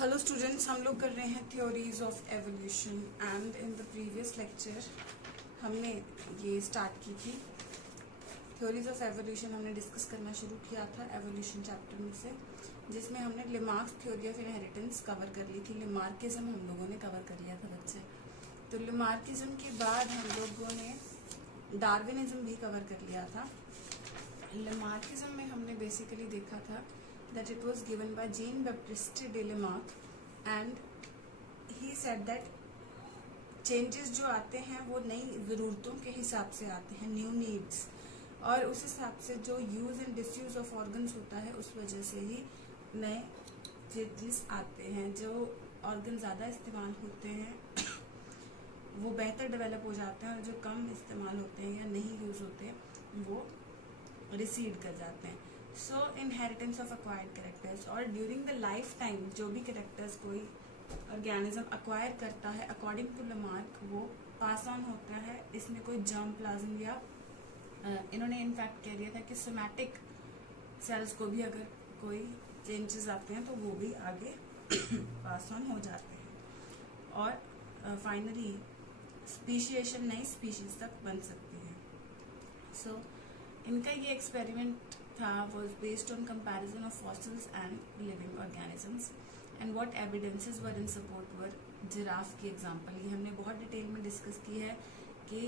Hello students, हम लोग कर रहे हैं theories of evolution and in the previous lecture हमने ये स्टार्ट की थी। थ्योरीज ऑफ एवोल्यूशन हमने डिस्कस करना शुरू किया था एवोल्यूशन चैप्टर में से, जिसमें हमने Lamarck's theory of inheritance cover कर ली थी। लेमार्किज्म हम लोगों ने कवर कर लिया था बच्चे। तो लेमार्किज्म के बाद हम लोगों ने डार्विनिज्म भी कवर कर लिया था। लेमार्किज्म में हमने बेसिकली देखा था that it was given by Jean-Baptiste de Lamarck and he said that changes जो आते हैं वो नई ज़रूरतों के हिसाब से आते हैं, न्यू नीड्स, और उस हिसाब से जो use and disuse of organs होता है उस वजह से ही नए चेंजेस आते हैं। जो ऑर्गन ज़्यादा इस्तेमाल होते हैं वो बेहतर डेवलप हो जाते हैं और जो कम इस्तेमाल होते हैं या नहीं यूज़ होते वो रिसीड कर जाते हैं। सो इनहेरिटेंस ऑफ एक्वायर्ड कैरेक्टर्स, और ड्यूरिंग द लाइफ टाइम जो भी कैरेक्टर्स कोई ऑर्गेनिज्म एक्वायर करता है अकॉर्डिंग टू लेमार्क वो पास ऑन होता है। इसमें कोई जर्म प्लाज्म या इन्होंने इनफैक्ट कह दिया था कि सोमैटिक सेल्स को भी अगर कोई चेंजेस आते हैं तो वो भी आगे पास ऑन हो जाते हैं और फाइनली स्पीशिएशन नई स्पीशीज तक बन सकती है। सो इनका ये एक्सपेरिमेंट था was based on comparison of fossils and living organisms and what evidences were in support were giraffe की एग्जाम्पल। ये हमने बहुत डिटेल में डिस्कस की है कि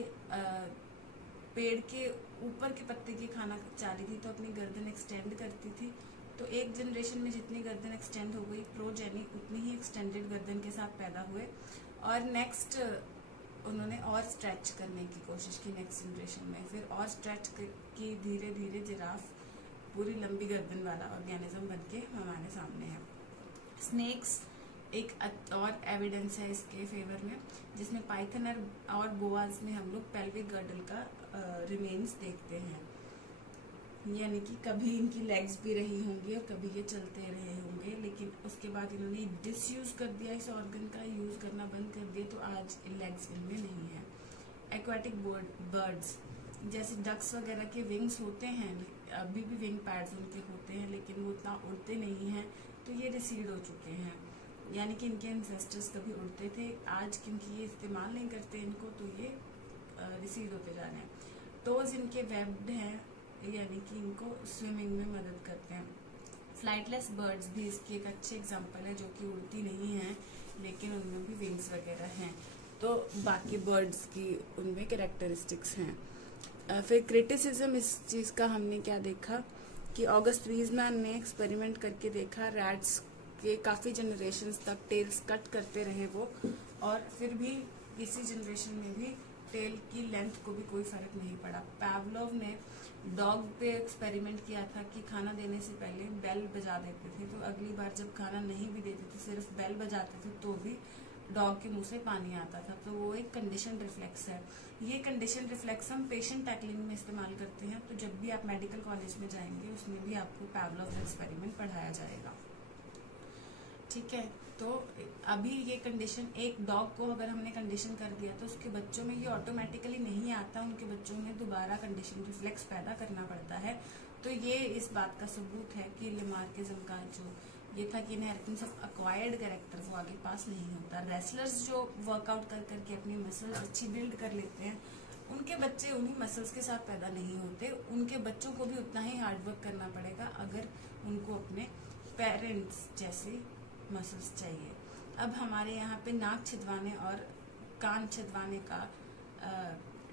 पेड़ के ऊपर के पत्ते की खाना चाह रही थी तो अपनी गर्दन एक्सटेंड करती थी, तो एक जनरेशन में जितनी गर्दन एक्सटेंड हो गई प्रोजेनी उतनी ही एक्सटेंडेड गर्दन के साथ पैदा हुए, और नेक्स्ट उन्होंने और स्ट्रेच करने की कोशिश की नेक्स्ट जनरेशन में, फिर और स्ट्रेच की, धीरे धीरे जिराफ पूरी लंबी गर्दन वाला ऑर्गेनिज्म बनके हमारे सामने है। स्नेक्स एक और एविडेंस है इसके फेवर में, जिसमें पाइथन और बोआज में हम लोग पेल्विक गर्डल का रिमेन्स देखते हैं, यानी कि कभी इनकी लेग्स भी रही होंगी और कभी ये चलते रहे होंगे, लेकिन उसके बाद इन्होंने डिसयूज कर दिया, इस ऑर्गन का यूज करना बंद कर दिया, तो आज लेग्स इनमें नहीं है। एक्वाटिक बर्ड्स जैसे डक्स वगैरह के विंग्स होते हैं, अभी भी विंग पैड्स उनके होते हैं, लेकिन वो उतना उड़ते नहीं हैं, तो ये रिसीड हो चुके हैं, यानी कि इनके एंसेस्टर्स कभी उड़ते थे, आज क्योंकि ये इस्तेमाल नहीं करते इनको तो ये रिसीड होते जा रहे हैं। टोज इनके वेब्ड हैं, यानी कि इनको स्विमिंग में मदद करते हैं। फ्लाइटलेस बर्ड्स भी इसकी एक अच्छी एग्जांपल है, जो कि उड़ती नहीं हैं लेकिन उनमें भी विंग्स वगैरह हैं, तो बाकी बर्ड्स की उनमें कैरेक्टरिस्टिक्स हैं। फिर क्रिटिसिज्म इस चीज़ का हमने क्या देखा कि ऑगस्ट वीजमैन ने एक्सपेरिमेंट करके देखा, रैट्स के काफ़ी जनरेशन्स तक टेल्स कट करते रहे वो, और फिर भी किसी जनरेशन में भी टेल की लेंथ को भी कोई फर्क नहीं पड़ा। पैवलोव ने डॉग पे एक्सपेरिमेंट किया था कि खाना देने से पहले बेल बजा देते थे, तो अगली बार जब खाना नहीं भी देते थे सिर्फ बेल बजाते थे तो भी डॉग के मुंह से पानी आता था, तो वो एक कंडीशन रिफ्लेक्स है। ये कंडीशन रिफ्लेक्स हम पेशेंट टैकलिंग में इस्तेमाल करते हैं, तो जब भी आप मेडिकल कॉलेज में जाएंगे उसमें भी आपको पैवलोव एक्सपेरिमेंट पढ़ाया जाएगा, ठीक है। तो अभी ये कंडीशन एक डॉग को अगर हमने कंडीशन कर दिया तो उसके बच्चों में ये ऑटोमेटिकली नहीं आता, उनके बच्चों में दोबारा कंडीशन रिफ्लेक्स पैदा करना पड़ता है। तो ये इस बात का सबूत है कि लेमार्किज्म का जो ये था कि इनहेरिटेंस ऑफ एक्वायर्ड कैरेक्टर वो आगे पास नहीं होता। रेसलर्स जो वर्कआउट कर करके अपनी मसल्स अच्छी बिल्ड कर लेते हैं उनके बच्चे उन्हीं मसल्स के साथ पैदा नहीं होते, उनके बच्चों को भी उतना ही हार्डवर्क करना पड़ेगा अगर उनको अपने पेरेंट्स जैसे मसल्स चाहिए। अब हमारे यहाँ पे नाक छिदवाने और कान छिदवाने का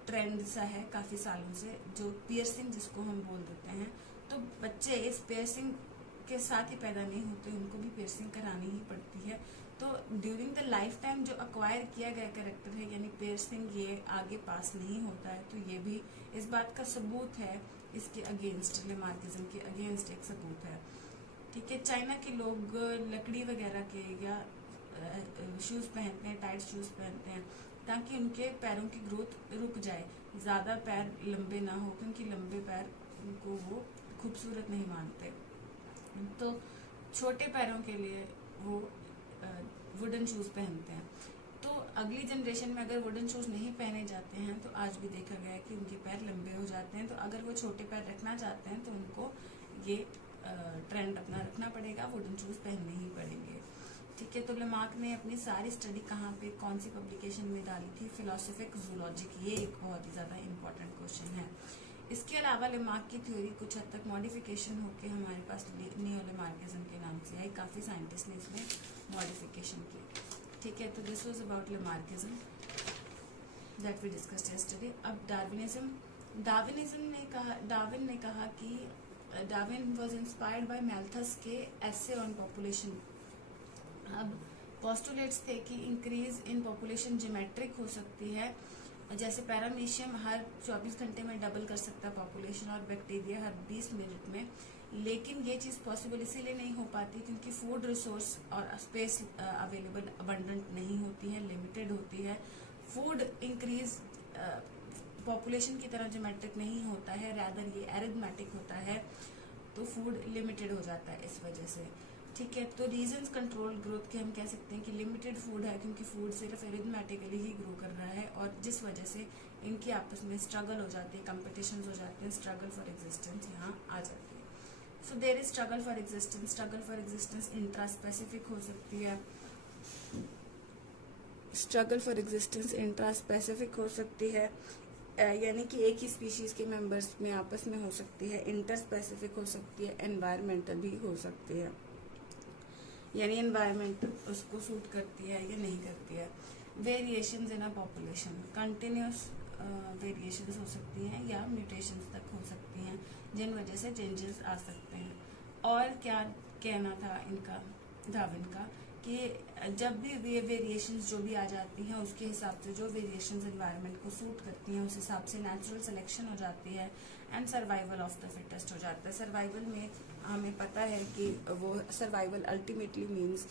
ट्रेंड सा है काफ़ी सालों से, जो पियर्सिंग जिसको हम बोल देते हैं, तो बच्चे इस पियर्सिंग के साथ ही पैदा नहीं होते, उनको भी पियर्सिंग करानी ही पड़ती है। तो ड्यूरिंग द लाइफ टाइम जो एक्वायर किया गया कैरेक्टर है यानी पियर्सिंग ये आगे पास नहीं होता है, तो ये भी इस बात का सबूत है, इसके अगेंस्ट लेमार्किज्म के अगेंस्ट एक सबूत है, ठीक है। चाइना के लोग लकड़ी वगैरह के या शूज़ पहनते हैं, टाइट शूज़ पहनते हैं ताकि उनके पैरों की ग्रोथ रुक जाए, ज़्यादा पैर लंबे ना हो, क्योंकि लंबे पैर उनको वो खूबसूरत नहीं मानते, तो छोटे पैरों के लिए वो वुडन शूज़ पहनते हैं। तो अगली जनरेशन में अगर वुडन शूज़ नहीं पहने जाते हैं तो आज भी देखा गया है कि उनके पैर लंबे हो जाते हैं, तो अगर वो छोटे पैर रखना चाहते हैं तो उनको ये ट्रेंड अपना रखना पड़ेगा, वुडन शूज़ पहनने ही पड़ेंगे, ठीक है, तो लेमार्क ने अपनी सारी स्टडी कहाँ पे, कौन सी पब्लिकेशन में डाली थी? फिलोसफिक जूलॉजी की। ये एक बहुत ही ज्यादा इंपॉर्टेंट क्वेश्चन है। इसके अलावा लेमार्क की थ्योरी कुछ हद तक मॉडिफिकेशन होके हमारे पास नियो लेमार्किज्म के नाम से आई। काफी साइंटिस्ट ने इसमें मॉडिफिकेशन की। ठीक है, तो this was about Lamarckism that we discussed yesterday. अब डार्विन ने कहा कि Darwin was inspired by Malthus के एसे ऑन पॉपुलेशन। अब पोस्टुलेट्स थे कि इंक्रीज इन पॉपुलेशन ज्योमेट्रिक हो सकती है, जैसे पैरामीशियम हर 24 घंटे में डबल कर सकता है पॉपुलेशन, और बैक्टीरिया हर 20 मिनट में। लेकिन ये चीज पॉसिबल इसीलिए नहीं हो पाती क्योंकि फूड रिसोर्स और स्पेस अवेलेबल अबंडेंट नहीं होती है, लिमिटेड होती है। फूड इंक्रीज पॉपुलेशन की तरह ज्योमेट्रिक नहीं होता है, रैदर ये एरिथमेटिक होता है, तो फूड लिमिटेड हो जाता है इस वजह से। ठीक है, तो रीजंस कंट्रोल ग्रोथ के हम कह सकते हैं कि लिमिटेड फूड है क्योंकि फूड सिर्फ एरिथमेटिकली ही ग्रो कर रहा है, और जिस वजह से इनकी आपस में स्ट्रगल हो जाती है, कंपटीशन हो जाते हैं, स्ट्रगल फॉर एग्जिस्टेंस यहाँ आ जाती है। So there is struggle for existence. Struggle for existence intra specific हो सकती है, struggle for existence intra specific हो सकती है, यानी कि एक ही स्पीशीज के मेंबर्स में आपस में हो सकती है। इंटर स्पेसिफिक हो सकती है, एनवायरमेंटल भी हो सकती है, यानी एनवायरमेंट उसको सूट करती है या नहीं करती है। Variations in a population, continuous variations हो सकती हैं या म्यूटेशंस तक हो सकती हैं, जिन वजह से चेंजेस आ सकते हैं। और क्या कहना था इनका, डार्विन का, कि जब भी वे वेरिएशंस जो भी आ जाती हैं उसके हिसाब से जो वेरिएशंस एनवायरनमेंट को सूट करती हैं उस हिसाब से नेचुरल सिलेक्शन हो जाती है and survival of the fittest हो जाता है। सर्वाइवल में हमें पता है कि वो सर्वाइवल अल्टीमेटली मीन्स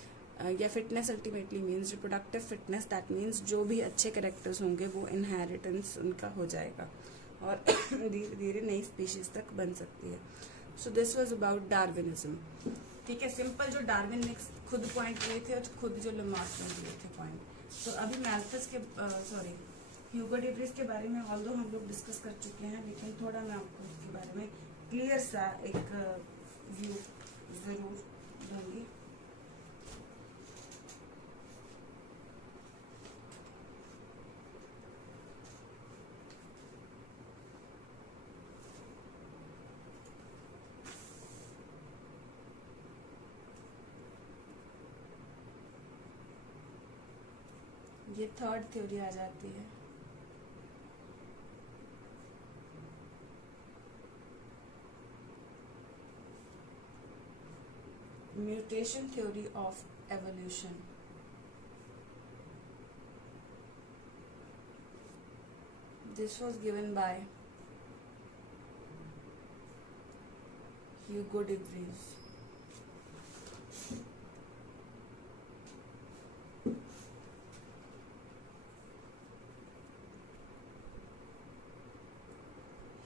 या fitness ultimately means reproductive fitness, that means जो भी अच्छे कैरेक्टर्स होंगे वो इनहेरिटेंस उनका हो जाएगा और धीरे धीरे नई स्पीशीज तक बन सकती है। So this was about Darwinism. ठीक है, सिंपल जो डार्विन ने खुद पॉइंट दिए थे और खुद जो लेमार्क ने दिए थे पॉइंट। तो अभी मैल्थस के ह्यूगो डे व्रिस के बारे में ऑल्दो हम लोग डिस्कस कर चुके हैं, लेकिन थोड़ा मैं आपको इसके बारे में क्लियर सा एक व्यू जरूर दूंगी। ये थर्ड थ्योरी आ जाती है। Mutation theory of evolution. This was given by Hugo day Vries.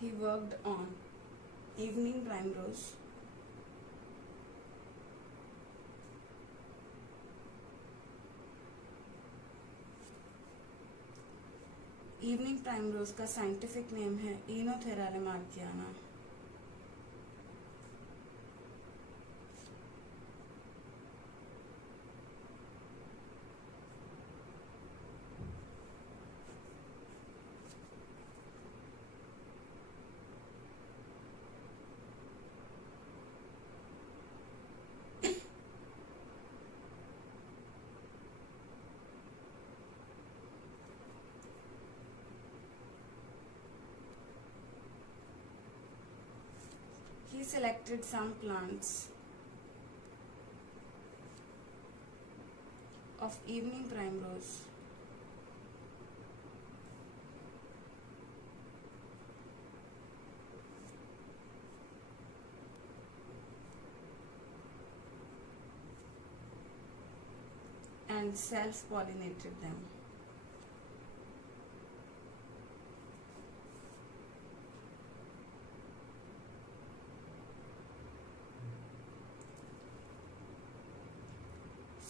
He worked on evening primrose, evening primrose का साइंटिफिक नेम है इनोथेरा लेमार्कियाना। He selected some plants of evening primrose and self-pollinated them.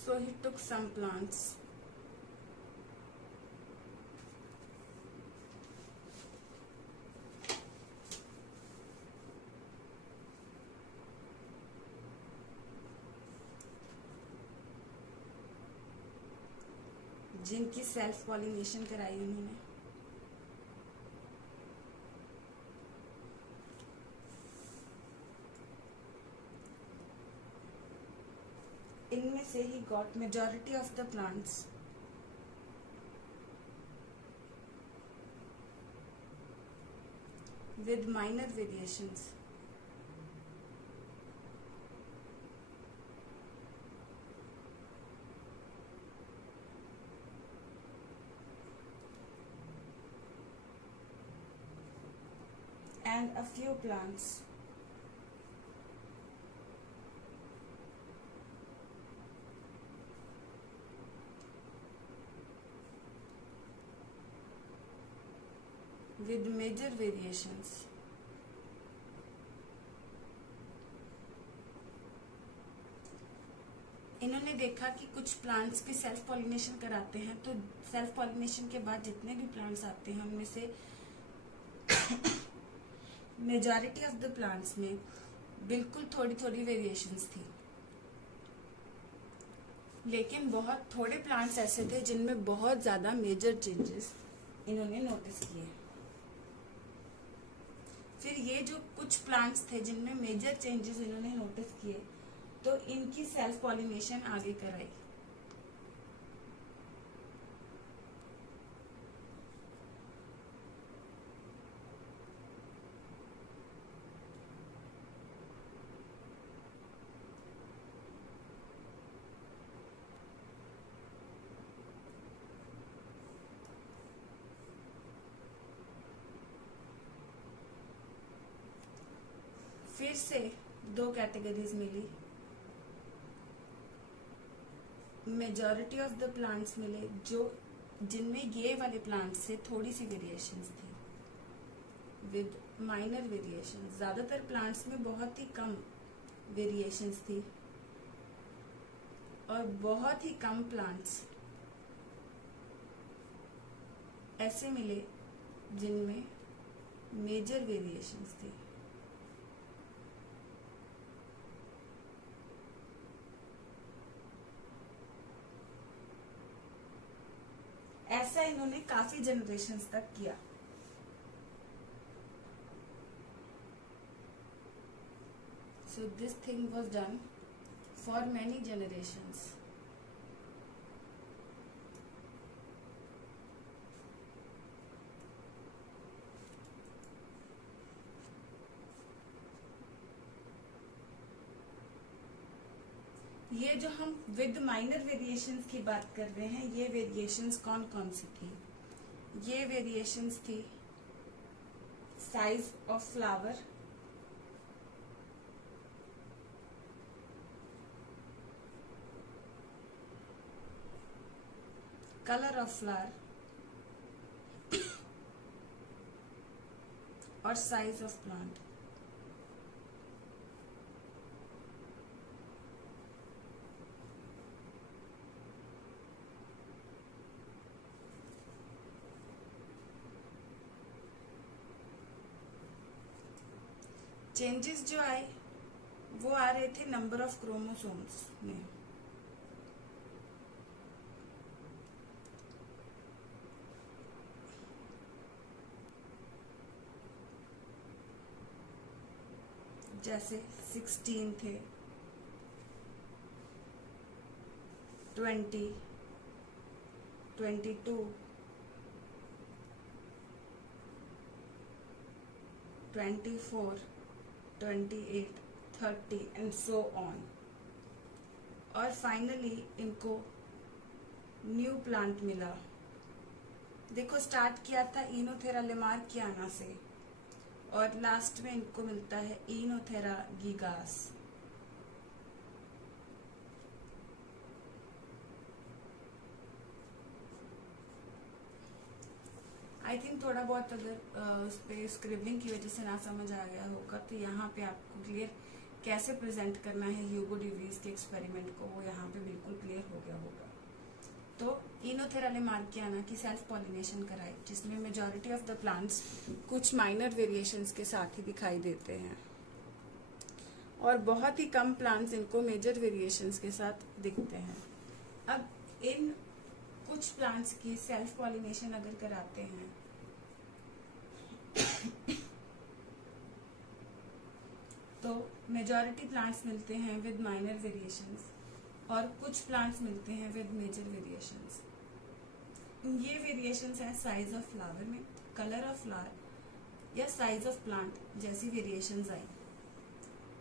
So he took some plants जिनकी self pollination कराई उन्होंने। इनमें से he got majority of the plants with minor variations. And a few plants with major variations. इन्होंने देखा कि कुछ plants की सेल्फ पॉलिनेशन कराते हैं, तो सेल्फ पॉलिनेशन के बाद जितने भी प्लांट्स आते हैं उनमें से मेजॉरिटी ऑफ द प्लांट्स में बिल्कुल थोड़ी थोड़ी वेरिएशंस थी, लेकिन बहुत थोड़े प्लांट्स ऐसे थे जिनमें बहुत ज्यादा मेजर चेंजेस इन्होंने नोटिस किए। फिर ये जो कुछ प्लांट्स थे जिनमें मेजर चेंजेस इन्होंने नोटिस किए, तो इनकी सेल्फ पॉलिनेशन आगे कराई। फिर से दो कैटेगरीज मिली, मेजॉरिटी ऑफ द प्लांट्स मिले जो जिनमें ये वाले प्लांट्स से थोड़ी सी वेरिएशंस थी, विद माइनर वेरिएशन। ज्यादातर प्लांट्स में बहुत ही कम वेरिएशंस थी और बहुत ही कम प्लांट्स ऐसे मिले जिनमें मेजर वेरिएशंस थी। ऐसा इन्होंने काफी जनरेशंस तक किया। So this thing was done for many generations. ये जो हम विद माइनर वेरिएशंस की बात कर रहे हैं, ये वेरिएशंस कौन कौन सी थी? ये वेरिएशंस थी size of flower, colour of flower और साइज ऑफ प्लांट। चेंजेस जो आए वो आ रहे थे नंबर ऑफ क्रोमोसोम्स में। जैसे 16 थे, 20, 22, 24, 28, 30 एंड सो ऑन। और फाइनली इनको न्यू प्लांट मिला। देखो स्टार्ट किया था इनोथेरा लेमार्कियाना से और लास्ट में इनको मिलता है इनोथेरा गिगास। आई थिंक थोड़ा बहुत अगर उस पे स्क्रिबलिंग की वजह से ना समझ आ गया होगा तो यहाँ पे आपको क्लियर कैसे प्रेजेंट करना है ह्यूगो डिवीज के एक्सपेरिमेंट को, वो यहाँ पे बिल्कुल क्लियर हो गया होगा। तो इनोथेरा लेमार्कियाना की सेल्फ पॉलिनेशन कराई, जिसमें मेजॉरिटी ऑफ द प्लांट्स कुछ माइनर वेरिएशंस के साथ ही दिखाई देते हैं और बहुत ही कम प्लांट्स इनको मेजर वेरिएशंस के साथ दिखते हैं। अब इन कुछ प्लांट्स की सेल्फ पॉलिनेशन अगर कराते हैं तो मेजॉरिटी प्लांट्स मिलते हैं विद माइनर वेरिएशंस और कुछ प्लांट्स मिलते हैं विद मेजर वेरिएशंस। ये वेरिएशंस हैं साइज ऑफ फ्लावर में, कलर ऑफ फ्लावर या साइज ऑफ प्लांट जैसी वेरिएशंस आई।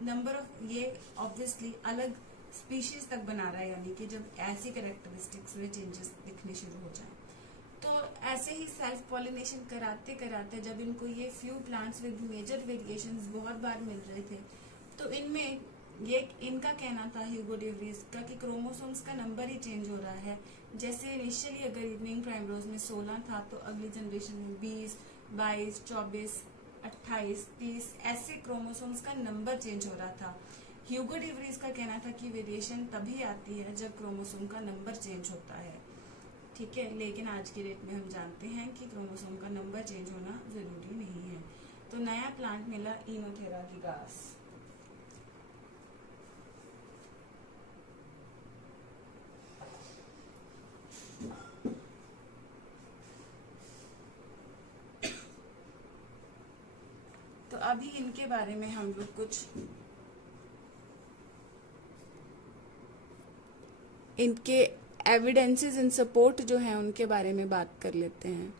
नंबर ऑफ, ये ऑब्वियसली अलग स्पीशीज तक बना रहा है, यानी कि जब ऐसी कैरेक्टरिस्टिक्स में चेंजेस दिखने शुरू हो जाए। तो ऐसे ही सेल्फ पॉलिनेशन कराते कराते जब इनको ये few plants with major variations बहुत बार मिल रहे थे, तो इनमें ये इनका कहना था ह्यूगो डे व्रीज का कि क्रोमोसोम्स का नंबर ही चेंज हो रहा है। जैसे इनिशियली अगर इवनिंग प्राइमरोज में 16 था तो अगली जनरेशन में 20, 22, 24, 28, 30 ऐसे क्रोमोसोम्स का नंबर चेंज हो रहा था। ह्यूगो डे व्रीज का कहना था कि वेरिएशन तभी आती है जब क्रोमोसोम का नंबर चेंज होता है। ठीक है, लेकिन आज की डेट में हम जानते हैं कि क्रोमोसोम का नंबर चेंज होना जरूरी नहीं है। तो नया प्लांट मिला इनोथेरा गिगास। तो अभी इनके बारे में हम लोग कुछ इनके एविडेंसेस इन सपोर्ट जो हैं उनके बारे में बात कर लेते हैं।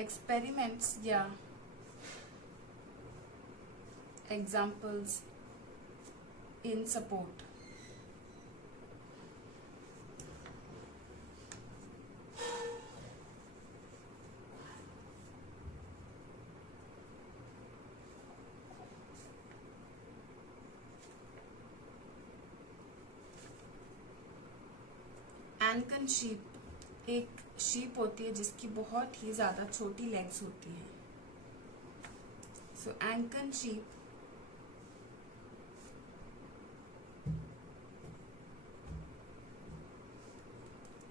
एक्सपेरिमेंट्स या एग्जाम्पल्स इन सपोर्ट। एंकन शीप एक शीप होती है जिसकी बहुत ही ज्यादा छोटी लेग्स होती हैं। सो एंकन sheep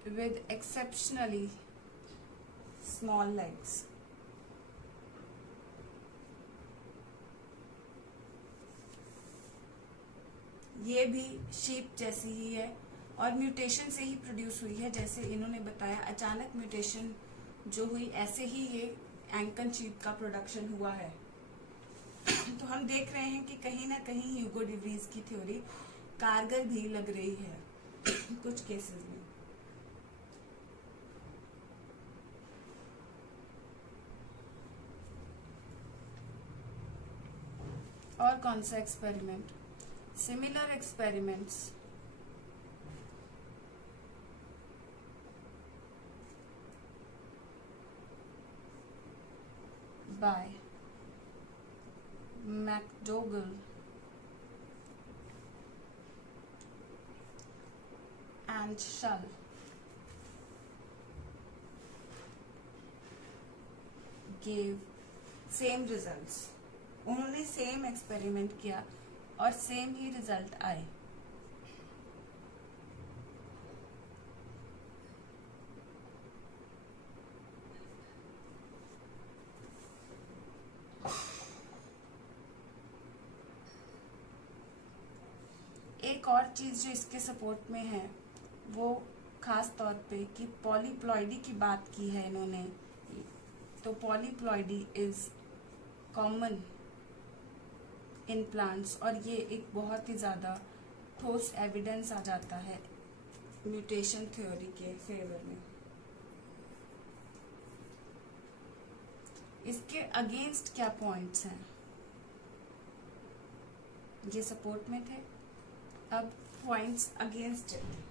with exceptionally small legs. ये भी शीप जैसी ही है और म्यूटेशन से ही प्रोड्यूस हुई है। जैसे इन्होंने बताया अचानक म्यूटेशन जो हुई, ऐसे ही ये एंकन शीप का प्रोडक्शन हुआ है। तो हम देख रहे हैं कि कहीं ना कहीं ह्यूगो डे व्रीज की थ्योरी कारगर भी लग रही है कुछ केसेस में। और कौन सा experiment? Similar experiments by McDougall and Shull gave same results. उन्होंने सेम एक्सपेरिमेंट किया और सेम ही रिजल्ट आए। एक और चीज जो इसके सपोर्ट में है वो खास तौर पे कि पॉलीप्लॉइडी की बात की है इन्होंने। तो polyploidy is common in plants और ये एक बहुत ही ज्यादा ठोस एविडेंस आ जाता है म्यूटेशन थ्योरी के फेवर में। इसके अगेंस्ट क्या पॉइंट्स हैं? ये सपोर्ट में थे, अब पॉइंट्स अगेंस्ट इट।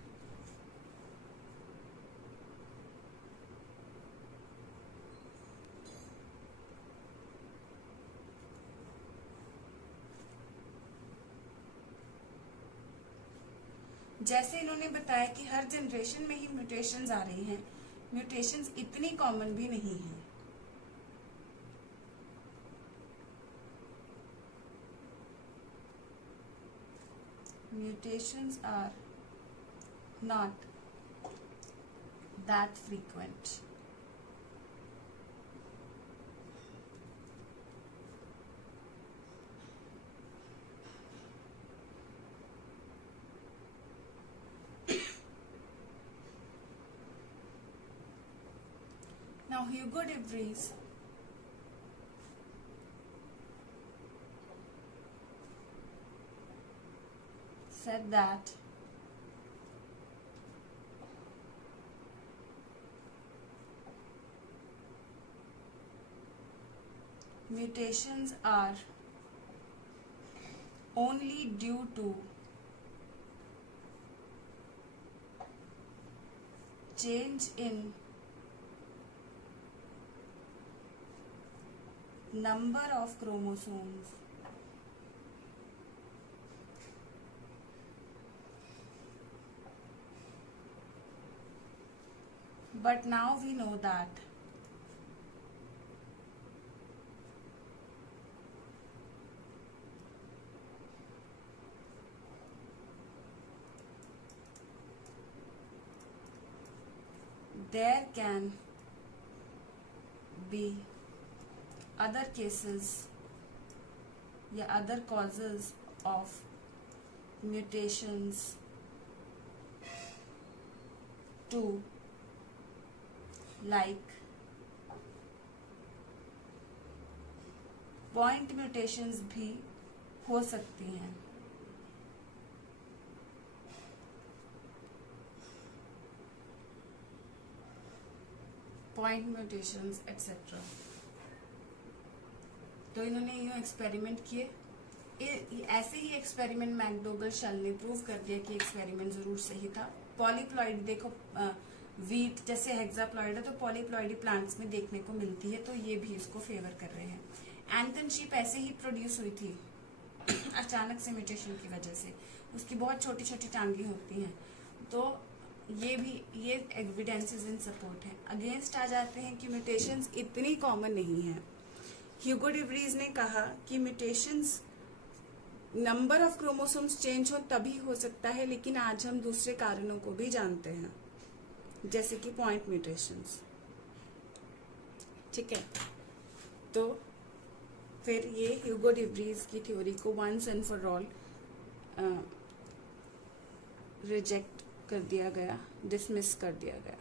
जैसे इन्होंने बताया कि हर जनरेशन में ही म्यूटेशंस आ रही हैं, म्यूटेशंस इतनी कॉमन भी नहीं है। mutations are not that frequent. Now Hugo de Vries said that mutations are only due to change in number of chromosomes. But now we know that there can be other cases या other causes of mutations too, like point mutations भी हो सकती हैं. Point mutations etcetera. तो इन्होंने ये experiment किए. ऐसे ही एक्सपेरिमेंट मैकडोगल शल ने प्रूव कर दिया कि एक्सपेरिमेंट जरूर सही था. पॉलीप्लॉइड देखो, वीट जैसे हेक्साप्लॉइड है तो पॉलीप्लॉइडी प्लांट्स में देखने को मिलती है, तो ये भी इसको फेवर कर रहे हैं. एंथन शीप ऐसे ही प्रोड्यूस हुई थी अचानक से म्यूटेशन की वजह से. उसकी बहुत छोटी छोटी टांगे होती हैं. तो ये एविडेंसेस इन सपोर्ट है. अगेंस्ट आ जाते हैं कि म्यूटेशंस इतनी कॉमन नहीं है. ह्यूगो डी व्रीज ने कहा कि mutations number of chromosomes change हो तभी हो सकता है, लेकिन आज हम दूसरे कारणों को भी जानते हैं, जैसे कि पॉइंट म्यूटेशंस. ठीक है, तो फिर ये ह्यूगो डी व्रीज की थ्योरी को once and for all reject कर दिया गया, डिसमिस कर दिया गया.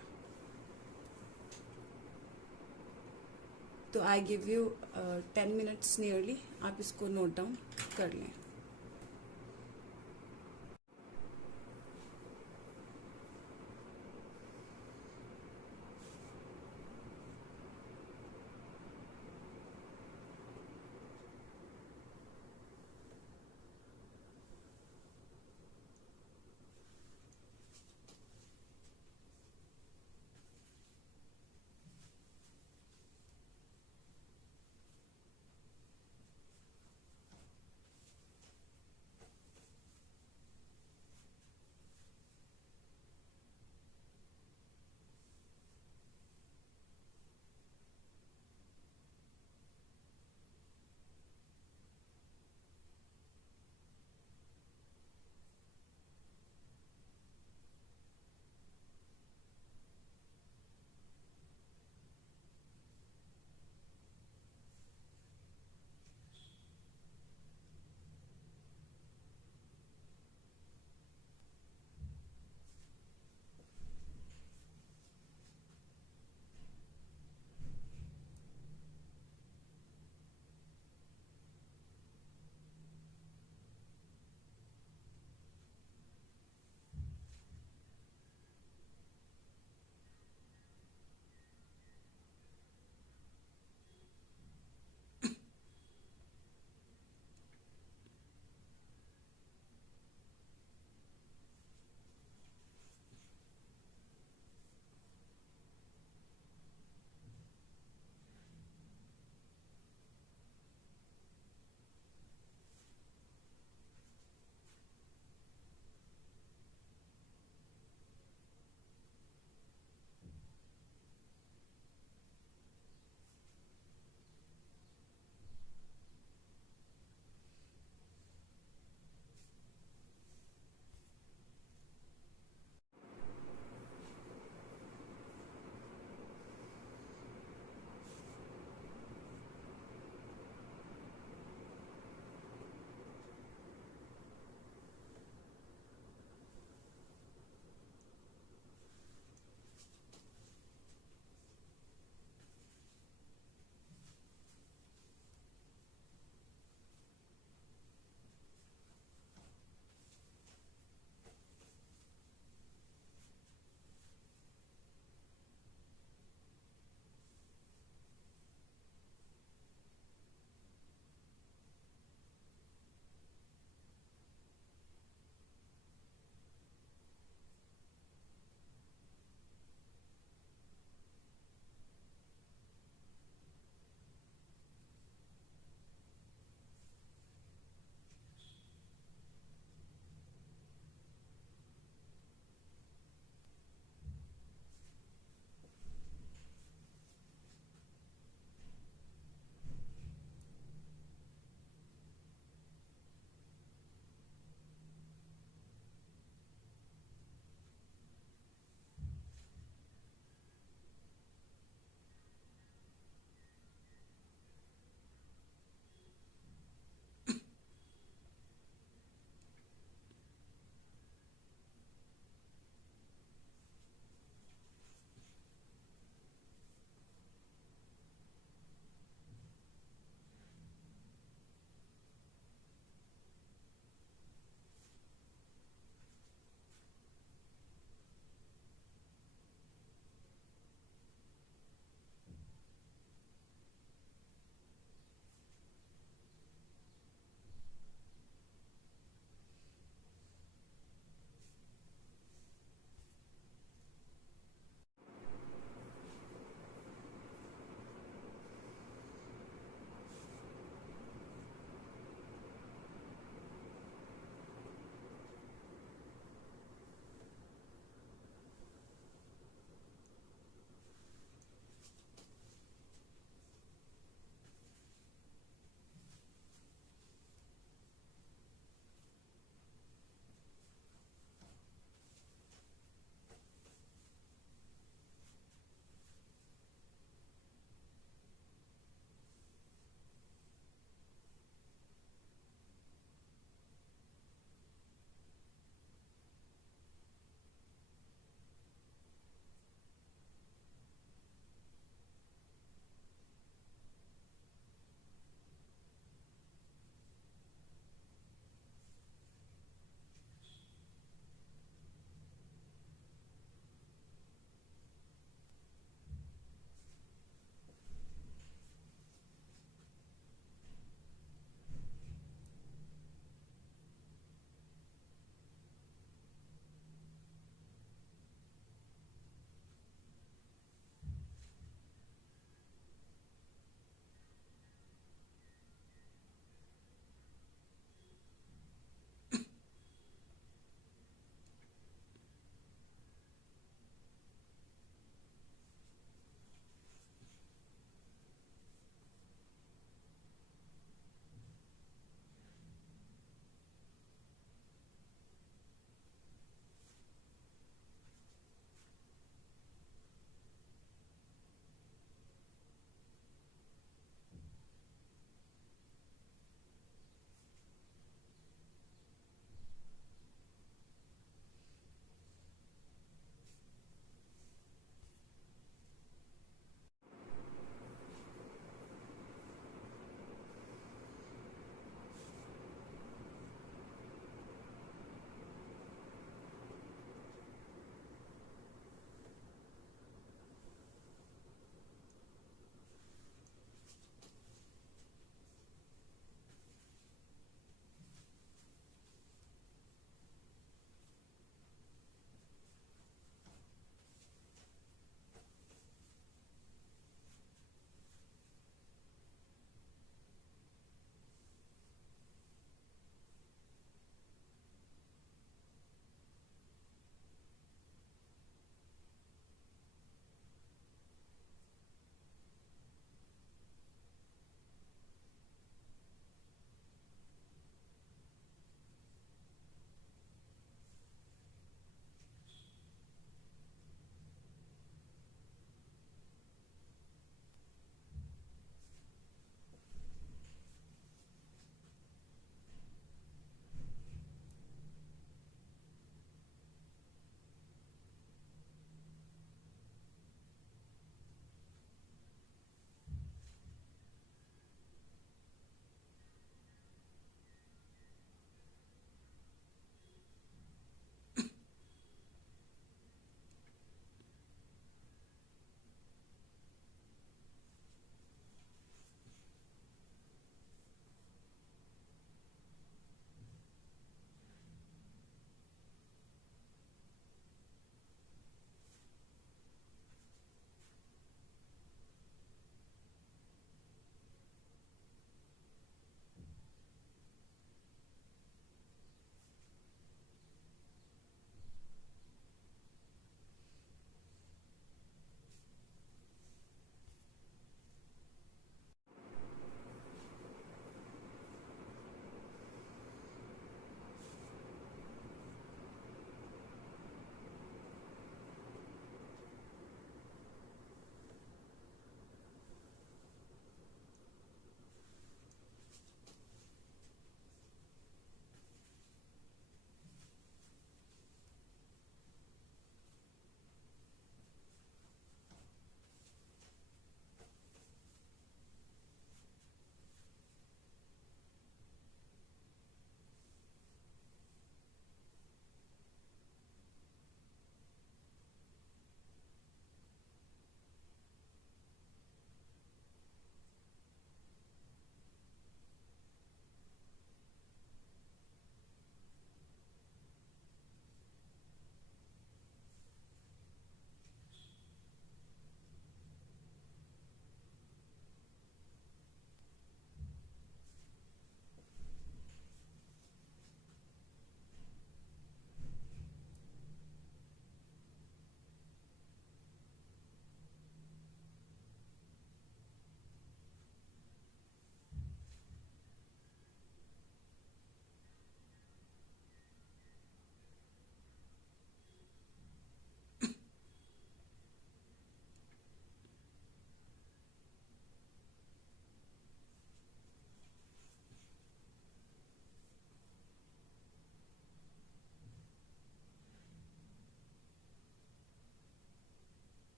तो I give you 10 minutes nearly, आप इसको नोट डाउन कर लें.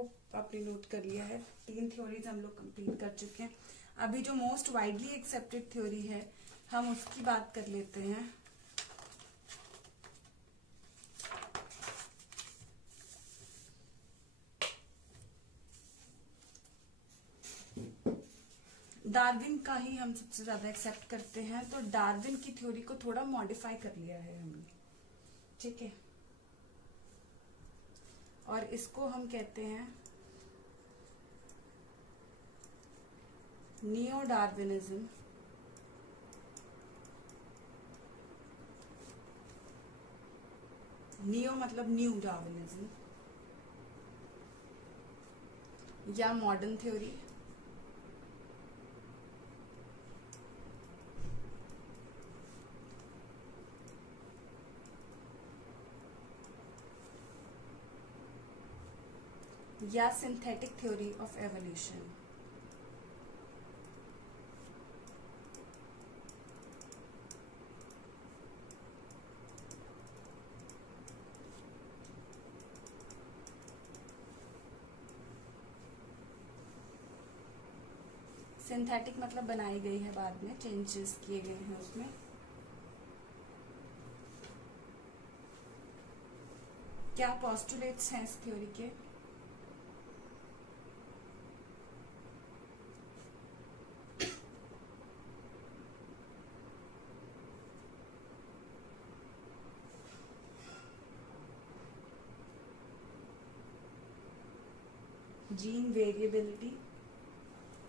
होप आपने नोट कर लिया है। 3 थ्योरीज हम लोग कंप्लीट कर चुके हैं। अभी जो मोस्ट वाइडली एक्सेप्टेड थ्योरी है हम उसकी बात कर लेते हैं। डार्विन का ही हम सबसे ज्यादा एक्सेप्ट करते हैं, तो डार्विन की थ्योरी को थोड़ा मॉडिफाई कर लिया है हमने, ठीक है। और इसको हम कहते हैं नियो डार्विनिज्म। नियो मतलब न्यू डार्विनिज्म या मॉडर्न थ्योरी। या synthetic theory of evolution. Synthetic मतलब बनाई गई है, बाद में चेंजेस किए गए हैं उसमें। क्या पोस्टुलेट्स हैं इस थ्योरी के? जीन वेरिएबिलिटी,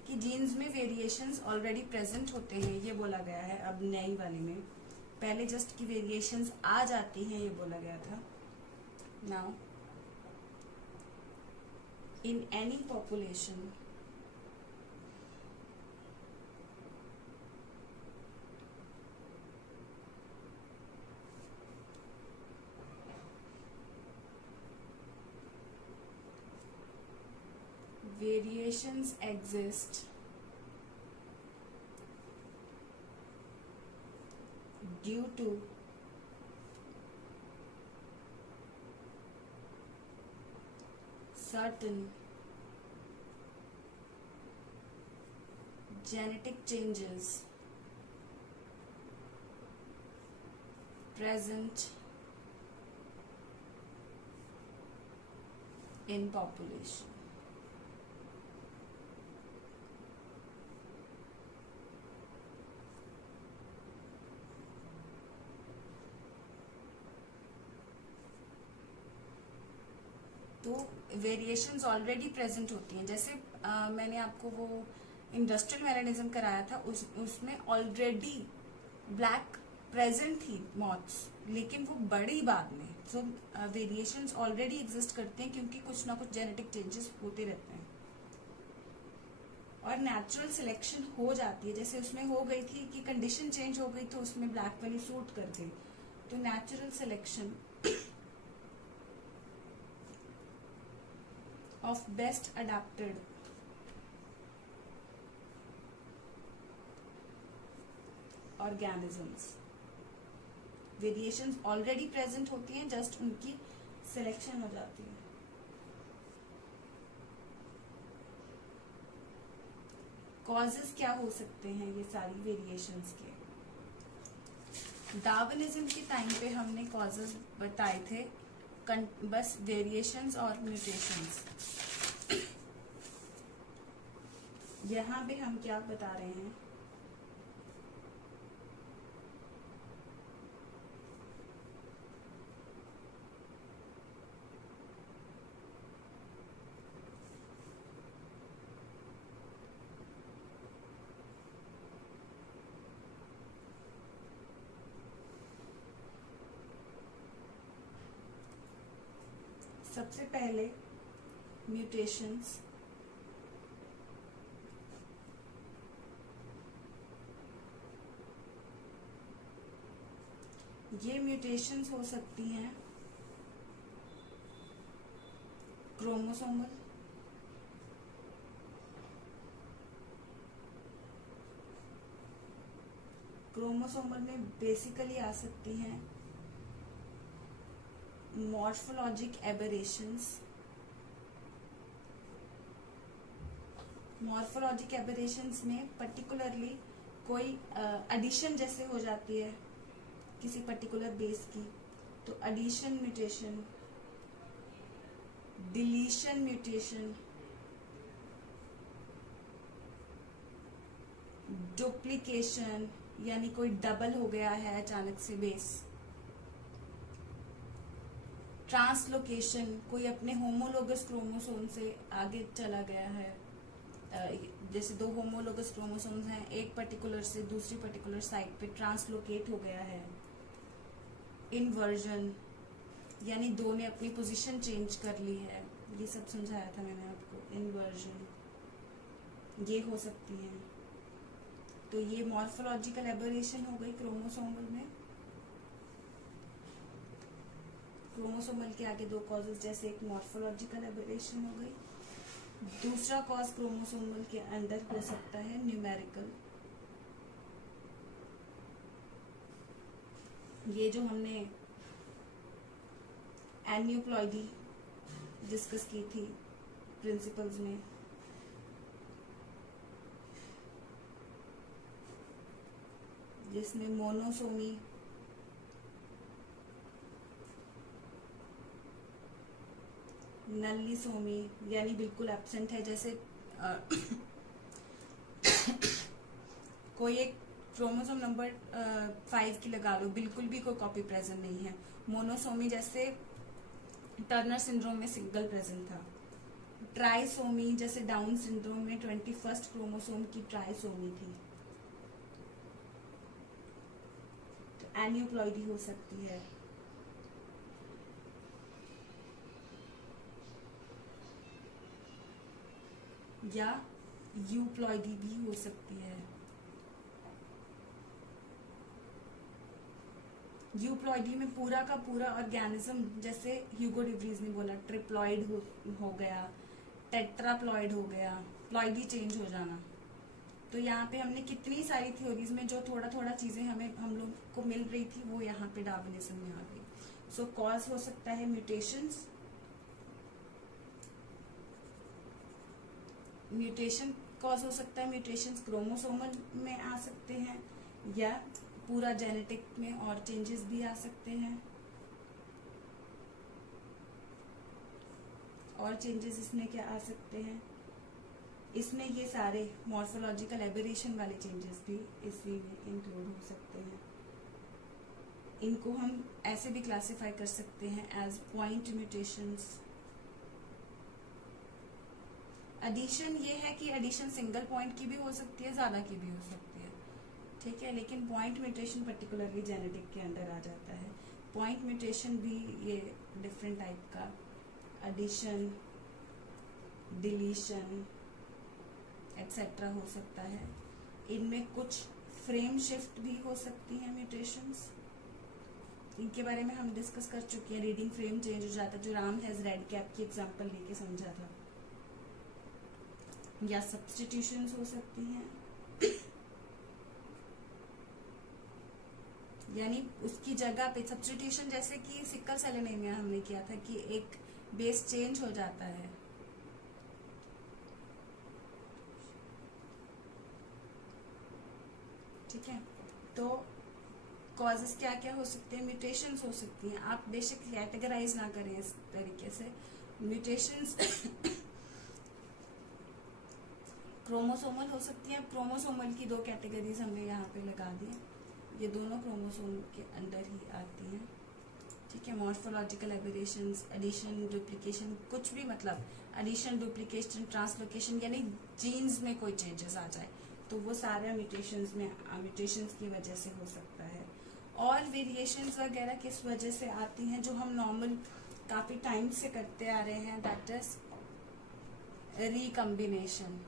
कि जीन्स में वेरिएशंस ऑलरेडी प्रेजेंट होते हैं, ये बोला गया है अब नई वाली में। पहले जस्ट की वेरिएशंस आ जाती हैं, ये बोला गया था। Now in any population variations exist due to certain genetic changes present in population। तो वेरिएशंस ऑलरेडी प्रेजेंट होती हैं। जैसे मैंने आपको वो इंडस्ट्रियल मेलानिज्म कराया था, उसमें ऑलरेडी ब्लैक प्रेजेंट थी मॉथ्स, लेकिन वो बड़ी बाद में। सो वेरिएशंस ऑलरेडी एग्जिस्ट करते हैं क्योंकि कुछ ना कुछ जेनेटिक चेंजेस होते रहते हैं और नेचुरल सिलेक्शन हो जाती है। जैसे उसमें हो गई थी कि कंडीशन चेंज हो गई तो उसमें ब्लैक वाली सूट कर गई, तो natural selection of best adapted organisms, variations already present होती हैं, जस्ट उनकी सिलेक्शन हो जाती है। कॉजेस क्या हो सकते हैं ये सारी वेरिएशंस के? डार्विनिज्म के टाइम पे हमने कॉजेस बताए थे बस वेरिएशंस और म्यूटेशंस। यहाँ पे हम क्या बता रहे हैं? सबसे पहले म्यूटेशंस, ये म्यूटेशंस हो सकती हैं क्रोमोसोमल, क्रोमोसोमल में बेसिकली आ सकती हैं मॉर्फोलॉजिक एबरेशंस, मॉर्फोलॉजिक एबरेशंस में पर्टिकुलरली कोई एडिशन जैसे हो जाती है किसी पर्टिकुलर बेस की, तो addition mutation, deletion mutation, duplication यानी कोई डबल हो गया है अचानक से बेस, ट्रांसलोकेशन कोई अपने होमोलोगस क्रोमोसोम से आगे चला गया है, जैसे दो होमोलोगस क्रोमोसोम्स हैं, एक पर्टिकुलर से दूसरी पर्टिकुलर साइट पे ट्रांसलोकेट हो गया है, इन्वर्जन यानी दो ने अपनी पोजीशन चेंज कर ली है, ये सब समझाया था मैंने आपको, इन्वर्जन ये हो सकती है। तो ये मॉर्फोलॉजिकल एबरेशन हो गई क्रोमोसोमल में। क्रोमोसोमल के आगे दो कॉजेज, जैसे एक मॉर्फोलॉजिकल एबरेशन हो गई, दूसरा कॉज क्रोमोसोमल के अंदर हो सकता है न्यूमेरिकल। ये जो हमने एन्यूप्लॉइडी डिस्कस की थी प्रिंसिपल्स में, जिसमें मोनोसोमी, नल्लीसोमी यानी बिल्कुल एब्सेंट है, जैसे कोई एक क्रोमोसोम नंबर 5 की लगा लो, बिल्कुल भी कोई कॉपी प्रेजेंट नहीं है। मोनोसोमी जैसे टर्नर सिंड्रोम में सिंगल प्रेजेंट था। ट्राइसोमी जैसे डाउन सिंड्रोम में 21st क्रोमोसोम की ट्राइसोमी थी। तो एन्यूप्लॉइडी हो सकती है। या यूप्लॉइडी भी हो सकती है। यूप्लॉइडी में पूरा का पूरा ऑर्गेनिज्म, जैसे ह्यूगो डिवरीज ने बोला, ट्रिप्लॉइड हो गया, टेट्राप्लॉइड हो गया, प्लॉइडी चेंज हो जाना। तो यहाँ पे हमने कितनी सारी थ्योरीज में जो थोड़ा थोड़ा चीजें हम लोग को मिल रही थी, वो यहाँ पे डार्विनिज्म में आ गई। सो कॉज हो सकता है म्यूटेशंस, म्यूटेशन कॉज हो सकता है, म्यूटेशंस क्रोमोसोमल में आ सकते हैं, या पूरा जेनेटिक में और चेंजेस भी आ सकते हैं। और चेंजेस इसमें क्या आ सकते हैं, इसमें ये सारे मॉर्फोलॉजिकल एबरेशन वाले चेंजेस भी इसी में इंक्लूड हो सकते हैं। इनको हम ऐसे भी क्लासिफाई कर सकते हैं एज पॉइंट म्यूटेशंस। एडिशन ये है कि एडिशन सिंगल पॉइंट की भी हो सकती है, ज्यादा की भी हो सकती है, ठीक है, लेकिन पॉइंट म्यूटेशन पर्टिकुलरली जेनेटिक के अंडर आ जाता है। पॉइंट म्यूटेशन भी ये डिफरेंट टाइप का, एडिशन, डिलीशन एक्सेट्रा हो सकता है। इनमें कुछ फ्रेम शिफ्ट भी हो सकती है म्यूटेशंस, इनके बारे में हम डिस्कस कर चुके हैं। रीडिंग फ्रेम चेंज हो जाता है, जो राम हैज रेड कैप की एग्जांपल लेके समझा था। या सब्स्टिट्यूशंस हो सकती हैं, यानी उसकी जगह पे सब्स्टिट्यूशन, जैसे कि सिकल सेल एनीमिया हमने किया था कि एक बेस चेंज हो जाता है। ठीक है, तो कॉजेस क्या क्या हो सकते हैं, म्यूटेशंस हो सकती हैं। आप बेशक कैटेगराइज ना करें इस तरीके से। म्यूटेशंस क्रोमोसोमल हो सकती है। क्रोमोसोमल की दो कैटेगरीज हमने यहाँ पे लगा दी, ये दोनों क्रोमोसोम के अंदर ही आती हैं। ठीक है, मॉर्फोलॉजिकल एबरेशंस, एडिशन, डुप्लीकेशन, कुछ भी, मतलब एडिशन, डुप्लीकेशन, ट्रांसलोकेशन, यानी जीन्स में कोई चेंजेस आ जाए, तो वो सारे म्यूटेशंस की वजह से हो सकता है। और वेरिएशंस वगैरह किस वजह से आती हैं, जो हम नॉर्मल काफी टाइम से करते आ रहे हैं, दैट इज रिकम्बिनेशन।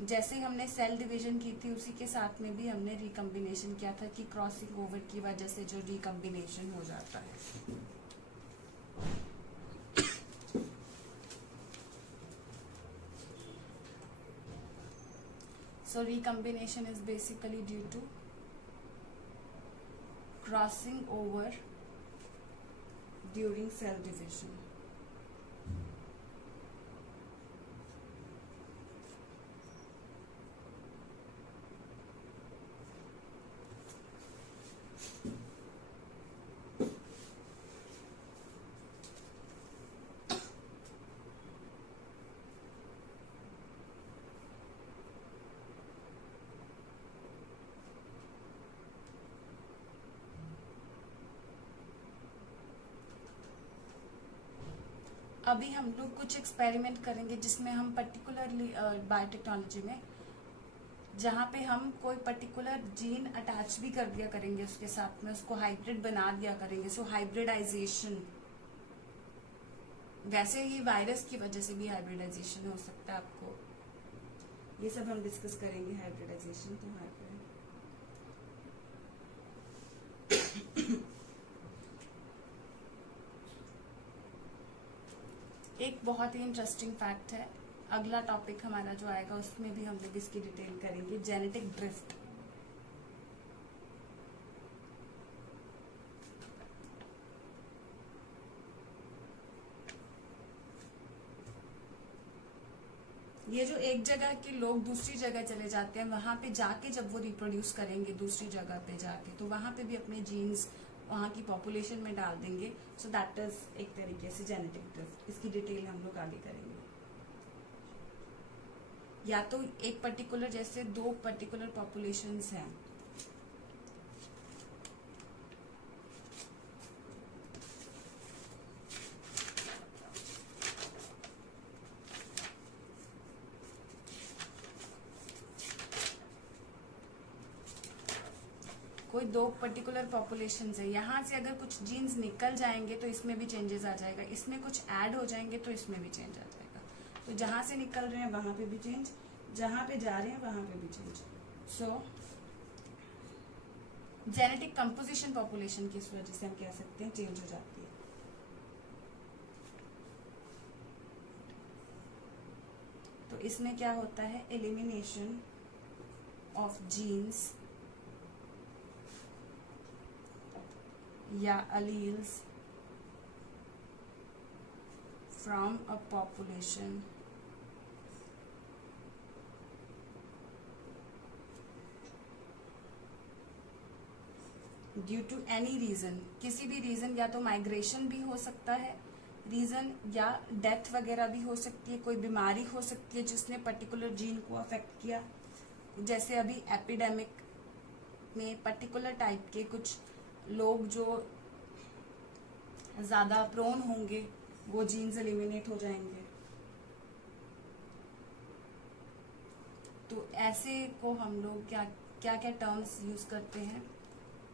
जैसे हमने सेल डिवीजन की थी, उसी के साथ में भी हमने रिकम्बिनेशन किया था कि क्रॉसिंग ओवर की वजह से जो रिकम्बिनेशन हो जाता है। So recombination is basically due to crossing over during cell division. अभी हम लोग कुछ एक्सपेरिमेंट करेंगे जिसमें हम पर्टिकुलरली बायोटेक्नोलॉजी में, जहाँ पे हम कोई पर्टिकुलर जीन अटैच भी कर दिया करेंगे उसके साथ में, उसको हाइब्रिड बना दिया करेंगे। सो हाइब्रिडाइजेशन, वैसे ही वायरस की वजह से भी हाइब्रिडाइजेशन हो सकता है आपको, ये सब हम डिस्कस करेंगे हाइब्रिडाइजेशन। तो एक बहुत ही इंटरेस्टिंग फैक्ट है, अगला टॉपिक हमारा जो आएगा उसमें भी हम लोग इसकी डिटेल करेंगे, जेनेटिक ड्रिफ्ट। ये जो एक जगह के लोग दूसरी जगह चले जाते हैं, वहां पे जाके जब वो रिप्रोड्यूस करेंगे दूसरी जगह पे जाके, तो वहां पे भी अपने जीन्स वहां की पॉपुलेशन में डाल देंगे। सो दैट इज एक तरीके से जेनेटिक ड्रिफ्ट। इसकी डिटेल हम लोग आगे करेंगे। या तो एक पर्टिकुलर, जैसे दो पर्टिकुलर पॉपुलेशंस हैं, कोई दो पर्टिकुलर पॉपुलेशन है, यहाँ से अगर कुछ जीन्स निकल जाएंगे तो इसमें भी चेंजेस आ जाएगा, इसमें कुछ ऐड हो जाएंगे तो इसमें भी चेंज आ जाएगा। तो जहां से निकल रहे हैं वहां पे भी चेंज, जहां पे जा रहे हैं वहां पे भी चेंज। सो जेनेटिक कंपोजिशन पॉपुलेशन की इस वजह से हम कह सकते हैं चेंज हो जाती है। तो इसमें क्या होता है, एलिमिनेशन ऑफ जीन्स या alleles from a population due to any reason, किसी भी रीजन, या तो माइग्रेशन भी हो सकता है रीजन, या डेथ वगैरह भी हो सकती है, कोई बीमारी हो सकती है जिसने पर्टिकुलर जीन को अफेक्ट किया। जैसे अभी एपिडेमिक में पर्टिकुलर टाइप के कुछ लोग जो ज्यादा प्रोन होंगे वो जीन्स एलिमिनेट हो जाएंगे। तो ऐसे को हम लोग क्या क्या क्या टर्म्स यूज करते हैं,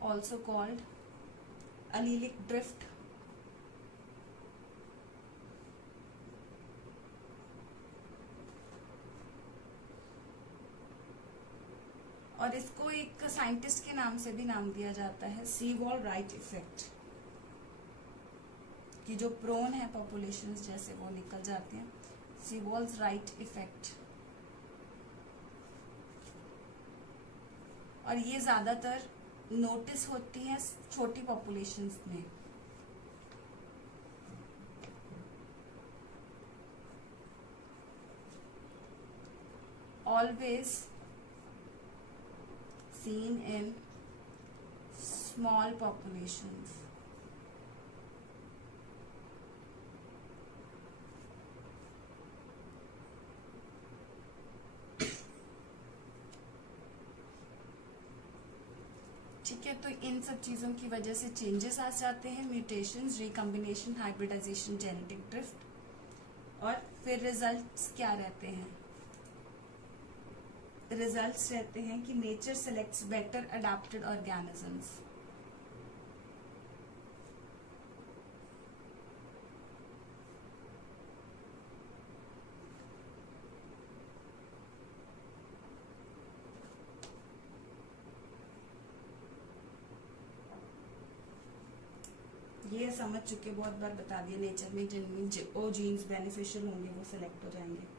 ऑल्सो कॉल्ड अलीलिक ड्रिफ्ट। और इसको एक साइंटिस्ट के नाम से भी नाम दिया जाता है, सीवॉल राइट इफेक्ट, कि जो प्रोन है पॉपुलेशंस जैसे वो निकल जाते हैं, सीवॉल्स राइट इफेक्ट। और ये ज्यादातर नोटिस होती है छोटी पॉपुलेशंस में। Always seen in small populations. ठीक है, तो इन सब चीजों की वजह से चेंजेस आ जाते हैं, mutations, recombination, hybridization, genetic drift. और फिर रिजल्ट्स क्या रहते हैं, रिजल्ट्स रहते हैं कि nature selects better adapted organisms. ये समझ चुके, बहुत बार बता दिया, नेचर में जिनमें वो जीन्स बेनिफिशियल होंगे वो सेलेक्ट हो जाएंगे।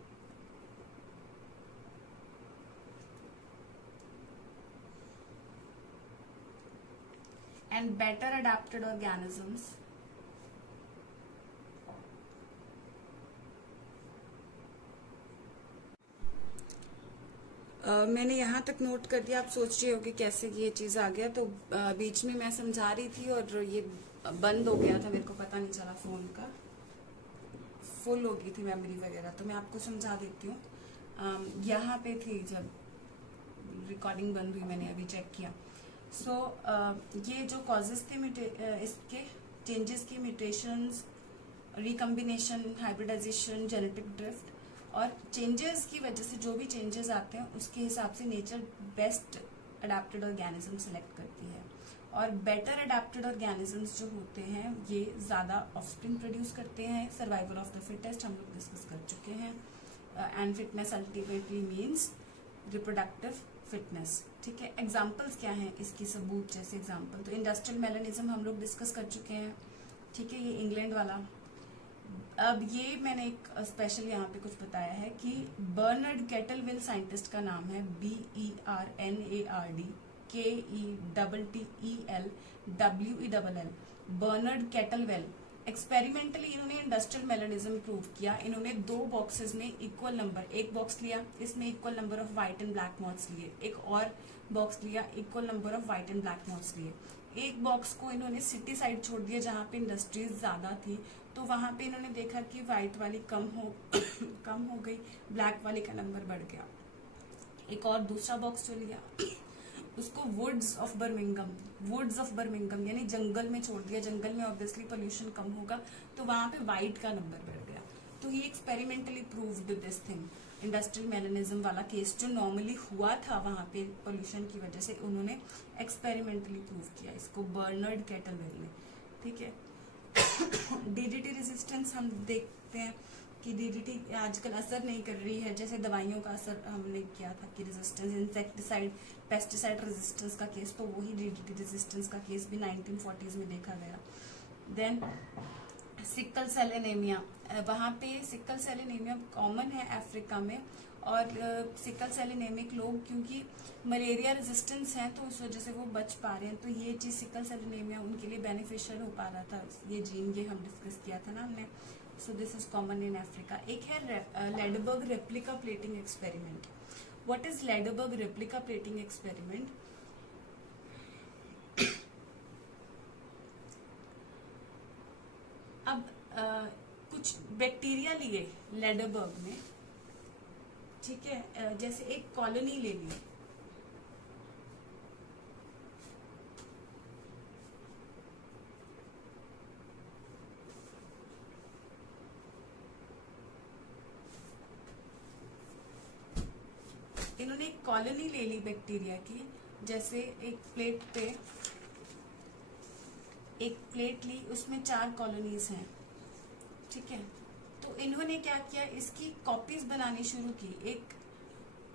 and better adapted organisms मैंने यहाँ तक नोट कर दिया। आप सोच रहे हो कि कैसे ये चीज आ गया, तो बीच में मैं समझा रही थी और ये बंद हो गया था, मेरे को पता नहीं चला, फोन का फुल हो गई थी मेमोरी वगैरह। तो मैं आपको समझा देती हूँ। यहाँ पे थी जब रिकॉर्डिंग बंद हुई, मैंने अभी चेक किया। ये जो कॉजेज थे इसके चेंजेस की, mutations, recombination, hybridization, genetic drift, और चेंजेस की वजह से जो भी चेंजेस आते हैं उसके हिसाब से nature best adapted organism select करती है। और बेटर अडेप्टेड ऑर्गेनिजम्स जो होते हैं ये ज्यादा ऑफस्प्रिंग प्रोड्यूस करते हैं। सर्वाइवल ऑफ द फिटेस्ट हम लोग डिस्कस कर चुके हैं। And fitness ultimately means reproductive fitness. ठीक है, एग्जाम्पल्स क्या हैं इसकी, सबूत जैसे एग्जाम्पल तो इंडस्ट्रियल मेलानिज्म हम लोग डिस्कस कर चुके हैं। ठीक है, ये इंग्लैंड वाला। अब ये मैंने एक स्पेशल यहाँ पे कुछ बताया है कि बर्नार्ड कैटलवेल साइंटिस्ट का नाम है, BERNARD KETTELWELL, बर्नार्ड कैटलवेल। एक्सपेरिमेंटली इन्होंने इंडस्ट्रियल मेलानिज्म प्रूव किया। इन्होंने 2 बॉक्सेस में इक्वल नंबर, एक बॉक्स लिया इसमें equal number of white and black moths लिए, एक और बॉक्स लिया equal number of white and black moths लिए। एक बॉक्स को इन्होंने सिटी साइड छोड़ दिया जहाँ पे इंडस्ट्रीज ज्यादा थी, तो वहां पे इन्होंने देखा कि व्हाइट वाली कम हो गई, ब्लैक वाली का नंबर बढ़ गया। एक और दूसरा बॉक्स जो लिया उसको वुड्स ऑफ बर्मिंगम यानी जंगल में छोड़ दिया। जंगल में ऑब्वियसली पोल्यूशन कम होगा, तो वहां पे व्हाइट का नंबर बढ़ गया। तो ही experimentally proved this thing. Industrial melanism वाला केस जो नॉर्मली हुआ था वहां पे पोल्यूशन की वजह से, उन्होंने एक्सपेरिमेंटली प्रूव किया इसको बर्नार्ड कैटलवेल ने। ठीक है, डीडीटी रेजिस्टेंस हम देखते हैं कि डीडीटी आजकल असर नहीं कर रही है, जैसे दवाइयों का असर हमने किया था कि रेजिस्टेंस, इंसेक्टिसाइड पेस्टिसाइड रेजिस्टेंस का केस, तो वही डीडीटी रेजिस्टेंस का केस भी 1940s में देखा गया। देन सिकल सेल एनीमिया, वहाँ पे सिकल सेल एनीमिया कॉमन है अफ्रीका में, और सिकल सेल एनीमिक लोग क्योंकि मलेरिया रेजिस्टेंस है तो उस वजह से वो बच पा रहे हैं, तो ये चीज सिकल सेल एनीमिया उनके लिए बेनिफिशियल हो पा रहा था। ये जीन ये हम डिस्कस किया था ना हमने। So this is common in Africa. एक है Lederberg replica plating experiment. What is Lederberg replica plating experiment? अब कुछ बैक्टीरिया लिए लैडबर्ग में, ठीक है, जैसे एक कॉलोनी ले ली, इन्होंने एक कॉलोनी ले ली बैक्टीरिया की, जैसे एक प्लेट ली, उसमें 4 कॉलोनीज हैं। ठीक है, तो इन्होंने क्या किया, इसकी कॉपीज बनानी शुरू की। एक